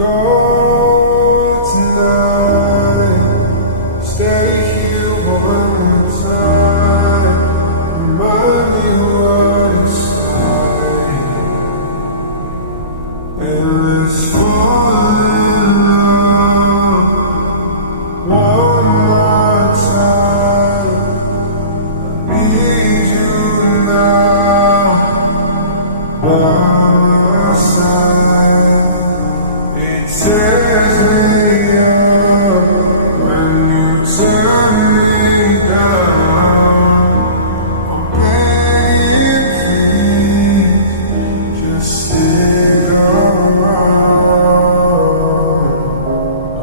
go tonight. Stay here one more time. Remind me what it's like. And let's fall in love one more time. I need you now by my side. It tears me up when you turn me down. I'm begging, please, just stick around.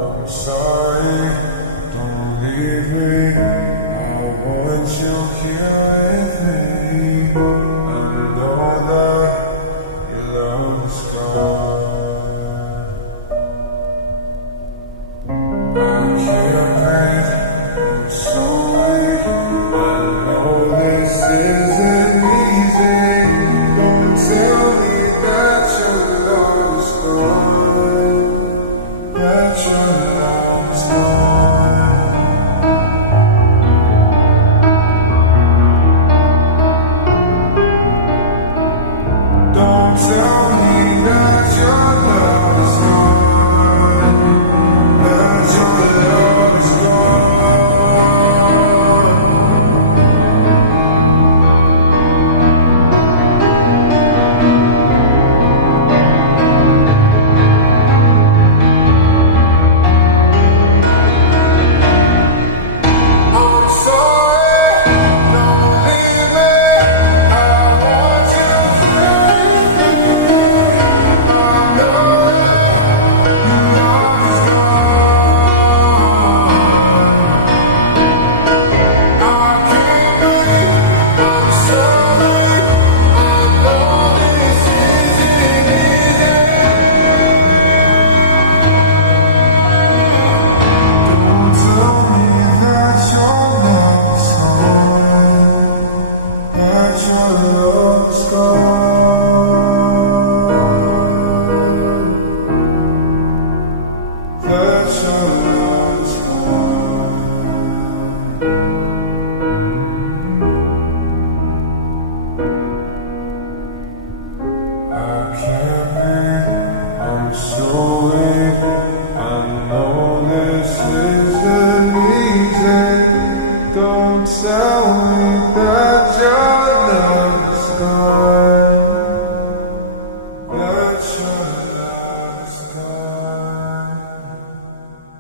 I'm sorry, don't leave me. I want you here with me. I know that your love is gone. I can't breathe, I'm so weak. I know this isn't easy. Don't tell me that your love is gone. That your love is gone. Don't tell me that your love is gone. That your love is gone. I'm sorry, don't leave me. I want you with me. I know your love is gone. I can't breathe. I'm sorry. I know this isn't easy. Don't tell me that your love is gone. That your love is gone. That your love is gone. I can't breathe, I'm so weak. I know this isn't easy. Don't tell me that your